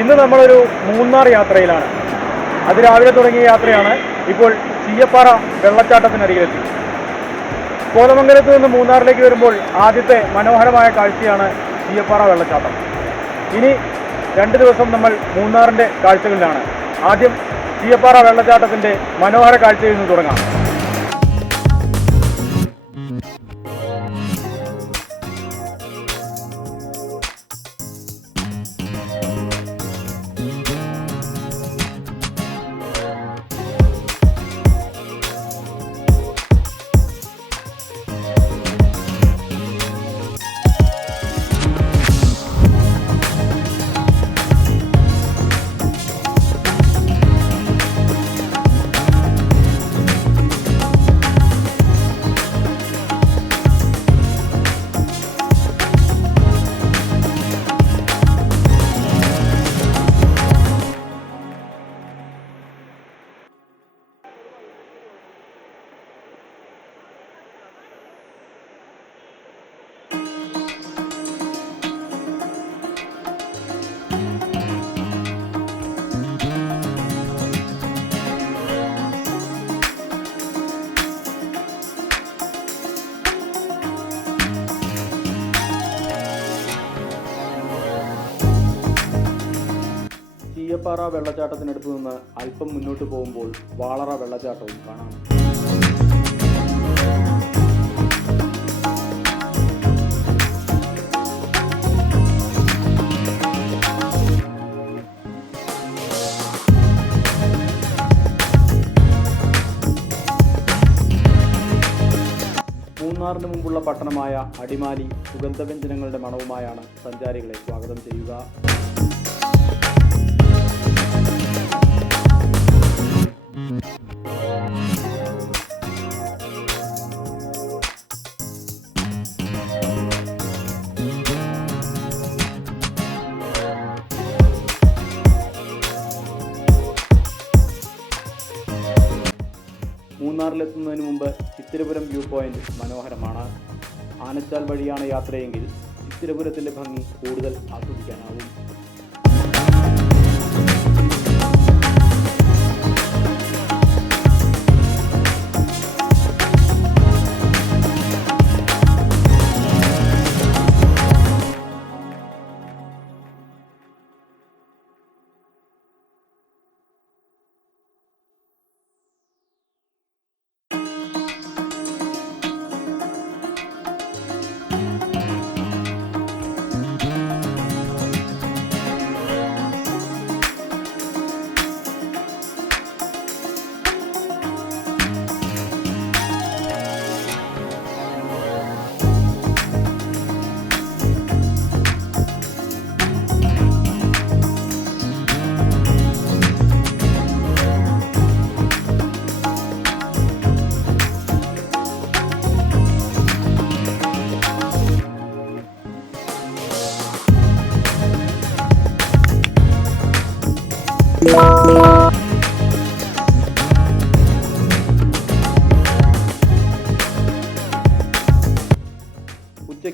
ഇന്ന് നമ്മളൊരു മൂന്നാർ യാത്രയിലാണ്. അതിരാവിലെ തുടങ്ങിയ യാത്രയാണ്. ഇപ്പോൾ ചീയപ്പാറ വെള്ളച്ചാട്ടത്തിനരികിലെത്തി. കോതമംഗലത്ത് നിന്ന് മൂന്നാറിലേക്ക് വരുമ്പോൾ ആദ്യത്തെ മനോഹരമായ കാഴ്ചയാണ് ചീയപ്പാറ വെള്ളച്ചാട്ടം. ഇനി രണ്ട് ദിവസം നമ്മൾ മൂന്നാറിന്റെ കാഴ്ചകളിലാണ്. ആദ്യം ചീയപ്പാറ വെള്ളച്ചാട്ടത്തിന്റെ മനോഹര കാഴ്ചയിൽ നിന്ന് തുടങ്ങാം. ചീയപ്പാറ വെള്ളച്ചാട്ടത്തിനടുത്ത് നിന്ന് അല്പം മുന്നോട്ട് പോകുമ്പോൾ വാളറ വെള്ളച്ചാട്ടവും കാണാം. മൂന്നാറിന് മുമ്പുള്ള പട്ടണമായ അടിമാലി സുഗന്ധവ്യഞ്ജനങ്ങളുടെ മണവുമായാണ് സഞ്ചാരികളെ സ്വാഗതം ചെയ്യുക. ചിത്തിരപുരം വ്യൂ പോയിന്റ് മനോഹരമാണ്. ആനച്ചാൽ വഴിയാണ് യാത്രയെങ്കിൽ ചിത്തിരപുരത്തിന്റെ ഭംഗി കൂടുതൽ ആസ്വദിക്കാനാവും.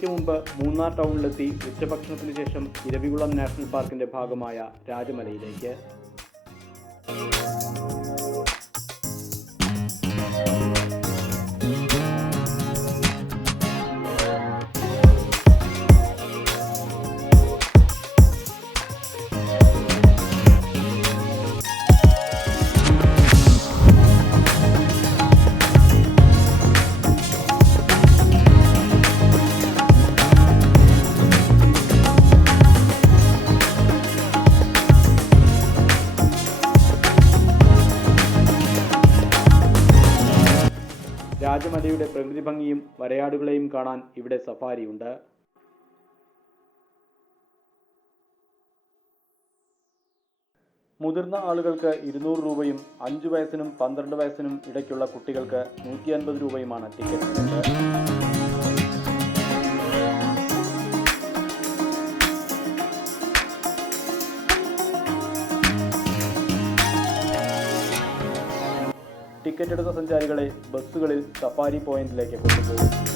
ഉച്ചയ്ക്ക് മുമ്പ് മൂന്നാർ ടൗണിലെത്തി ഉച്ചഭക്ഷണത്തിന് ശേഷം ഇരവികുളം നാഷണൽ പാർക്കിന്റെ ഭാഗമായ രാജമലയിലേക്ക്. രാജമലയുടെ പ്രകൃതി ഭംഗിയും വരയാടുകളെയും കാണാൻ ഇവിടെ സഫാരിയുണ്ട്. മുതിർന്ന ആളുകൾക്ക് ഇരുന്നൂറ് രൂപയും അഞ്ചു വയസ്സിനും പന്ത്രണ്ട് വയസ്സിനും ഇടയ്ക്കുള്ള കുട്ടികൾക്ക് നൂറ്റി അൻപത് രൂപയുമാണ് ടിക്കറ്റ്. ടിക്കറ്റ് എടുത്ത സഞ്ചാരികളെ ബസ്സുകളിൽ സഫാരി പോയിന്റിലേക്ക് കൊണ്ടുപോകും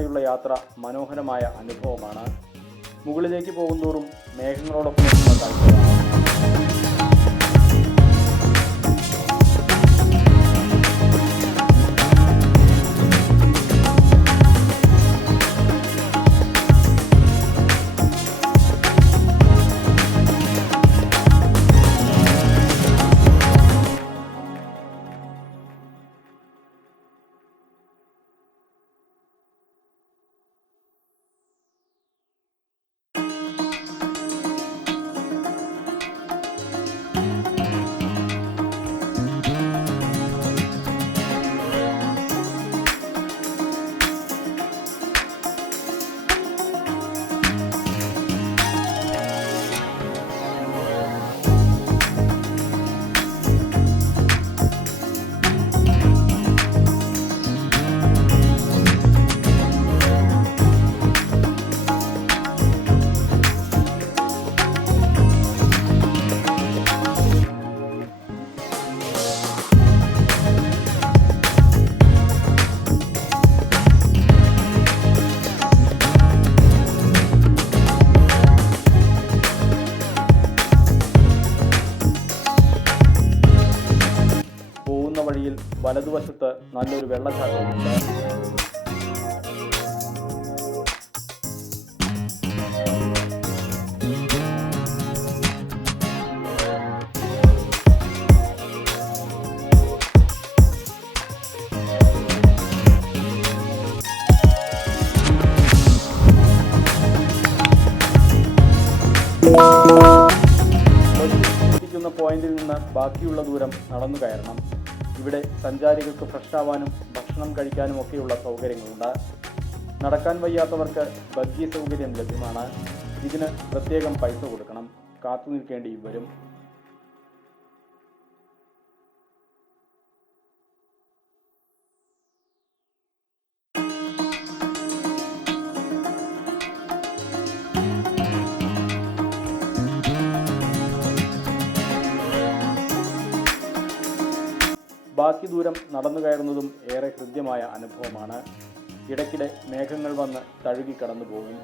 പാർക്കിലൂടെയുള്ള യാത്ര മനോഹരമായ അനുഭവമാണ്. മുകളിലേക്ക് പോകുന്തോറും മേഘങ്ങളോടൊപ്പം എത്തുന്ന വലതുവശത്ത് നല്ലൊരു വെള്ളച്ചാട്ടമുണ്ട് പോയിന്റിൽ നിന്ന് ബാക്കിയുള്ള ദൂരം നടന്നു കയറണം. ഇവിടെ സഞ്ചാരികൾക്ക് ഫ്രഷാവാനും ഭക്ഷണം കഴിക്കാനും ഒക്കെയുള്ള സൗകര്യങ്ങളുണ്ട്. നടക്കാൻ വയ്യാത്തവർക്ക് ബഗ്ഗി സൗകര്യം ലഭ്യമാണ്. ഇതിന് പ്രത്യേകം പൈസ കൊടുക്കണം. കാത്തു നിൽക്കേണ്ടി വരും. ബാക്കി ദൂരം നടന്നു കയറുന്നതും ഏറെ ഹൃദ്യമായ അനുഭവമാണ്. ഇടയ്ക്കിടെ മേഘങ്ങൾ വന്ന് തഴുകി കടന്നു പോകും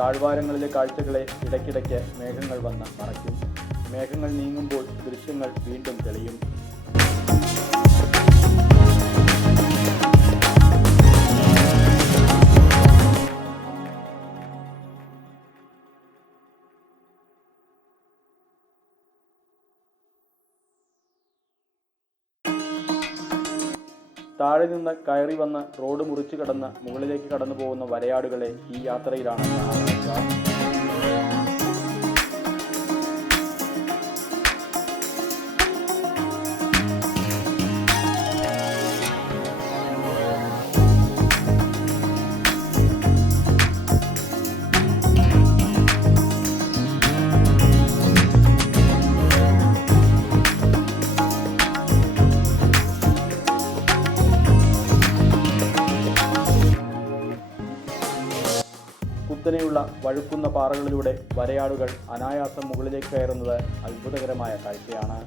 താഴ്വാരങ്ങളിലെ കാഴ്ചകളെ ഇടയ്ക്കിടയ്ക്ക് മേഘങ്ങൾ വന്ന് മറയ്ക്കും. മേഘങ്ങൾ നീങ്ങുമ്പോൾ ദൃശ്യങ്ങൾ വീണ്ടും തെളിയും. താഴെ നിന്ന് കയറി വന്ന് റോഡ് മുറിച്ചു കടന്ന് മുകളിലേക്ക് കടന്നു പോകുന്ന വരയാടുകളെ ഈ യാത്രയിലാണ് Bye. വഴുക്കുന്ന പാറകളിലൂടെ വരയാടുകൾ അനായാസം മുകളിലേക്ക് കയറുന്നത് അത്ഭുതകരമായ കാഴ്ചയാണ്.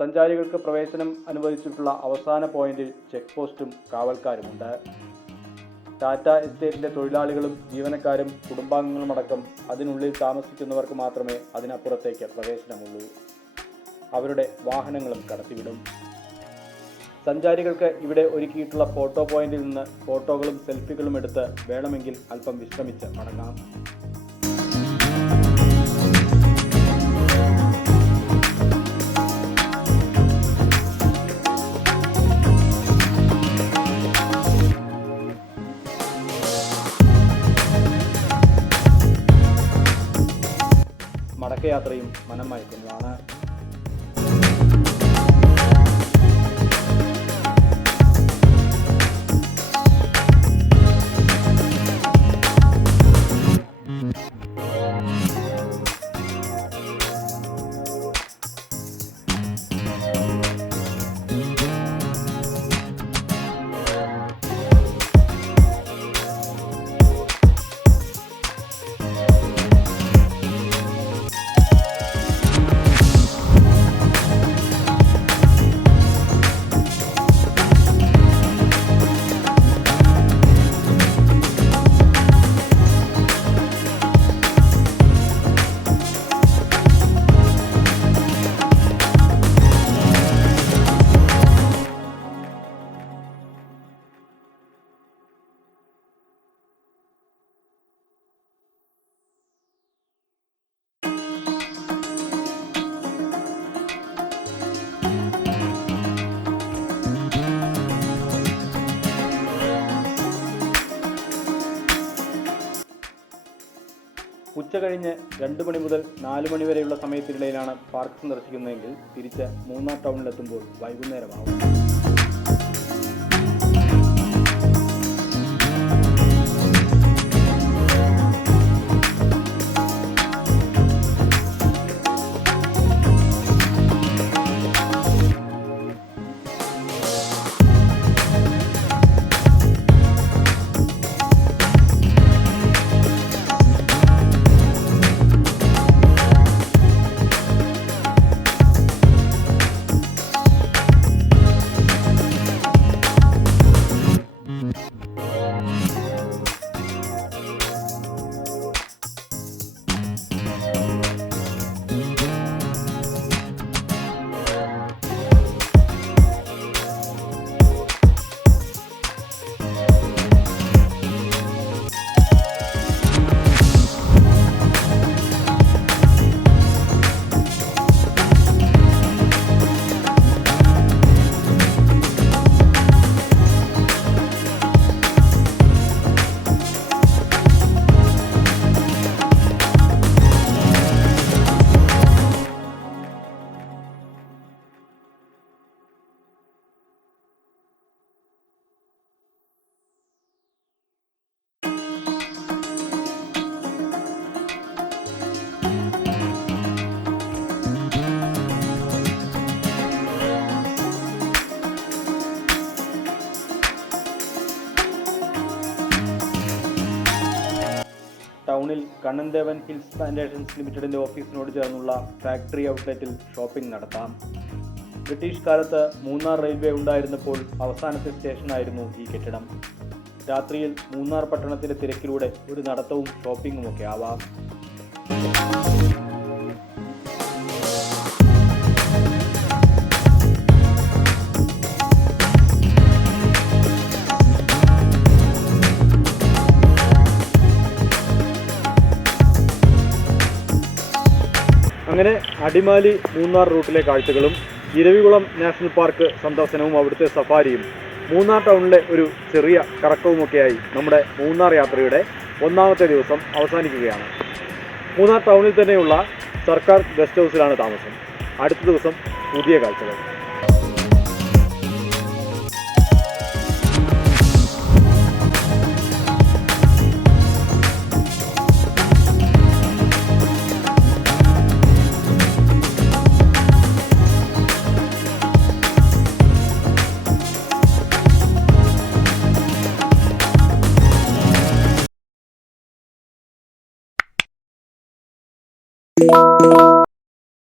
സഞ്ചാരികൾക്ക് പ്രവേശനം അനുവദിച്ചിട്ടുള്ള അവസാന പോയിന്റിൽ ചെക്ക് പോസ്റ്റും കാവൽക്കാരുമുണ്ട്. ടാറ്റ എസ്റ്റേറ്റിലെ തൊഴിലാളികളും ജീവനക്കാരും കുടുംബാംഗങ്ങളുമടക്കം അതിനുള്ളിൽ താമസിക്കുന്നവർക്ക് മാത്രമേ അതിനപ്പുറത്തേക്ക് പ്രവേശനമുള്ളൂ. അവരുടെ വാഹനങ്ങളും കടത്തിവിടും. സഞ്ചാരികൾക്ക് ഇവിടെ ഒരുക്കിയിട്ടുള്ള ഫോട്ടോ പോയിന്റിൽ നിന്ന് ഫോട്ടോകളും സെൽഫികളും എടുത്ത് വേണമെങ്കിൽ അല്പം വിശ്രമിച്ച് മടങ്ങാം. മടക്കയാത്രയും മനം മയക്കുന്നതാണ് ഉച്ച കഴിഞ്ഞ് രണ്ട് മണി മുതൽ നാല് മണി വരെയുള്ള സമയത്തിനിടയിലാണ് പാർക്ക് സന്ദർശിക്കുന്നതെങ്കിൽ തിരിച്ച് മൂന്നാർ ടൗണിലെത്തുമ്പോൾ വൈകുന്നേരമാവും. ടൗണിൽ കണ്ണൻദേവൻ ഹിൽസ് പ്ലാന്റേഷൻസ് ലിമിറ്റഡിന്റെ ഓഫീസിനോട് ചേർന്നുള്ള ഫാക്ടറി ഔട്ട്ലെറ്റിൽ ഷോപ്പിംഗ് നടത്താം. ബ്രിട്ടീഷ് കാലത്ത് മൂന്നാർ റെയിൽവേ ഉണ്ടായിരുന്നപ്പോൾ അവസാനത്തെ സ്റ്റേഷനായിരുന്നു ഈ കെട്ടിടം. രാത്രിയിൽ മൂന്നാർ പട്ടണത്തിലെ തിരക്കിലൂടെ ഒരു നടത്തവും ഷോപ്പിംഗും ഒക്കെ ആവാം. അടിമാലി മൂന്നാർ റൂട്ടിലെ കാഴ്ചകളും ഇരവികുളം നാഷണൽ പാർക്ക് സന്ദർശനവും അവിടുത്തെ സഫാരിയും മൂന്നാർ ടൗണിലെ ഒരു ചെറിയ കറക്കവുമൊക്കെയായി നമ്മുടെ മൂന്നാർ യാത്രയുടെ ഒന്നാമത്തെ ദിവസം അവസാനിക്കുകയാണ്. മൂന്നാർ ടൗണിൽ തന്നെയുള്ള സർക്കാർ ഗസ്റ്റ് ഹൗസിലാണ് താമസം. അടുത്ത ദിവസം പുതിയ കാഴ്ചകൾ.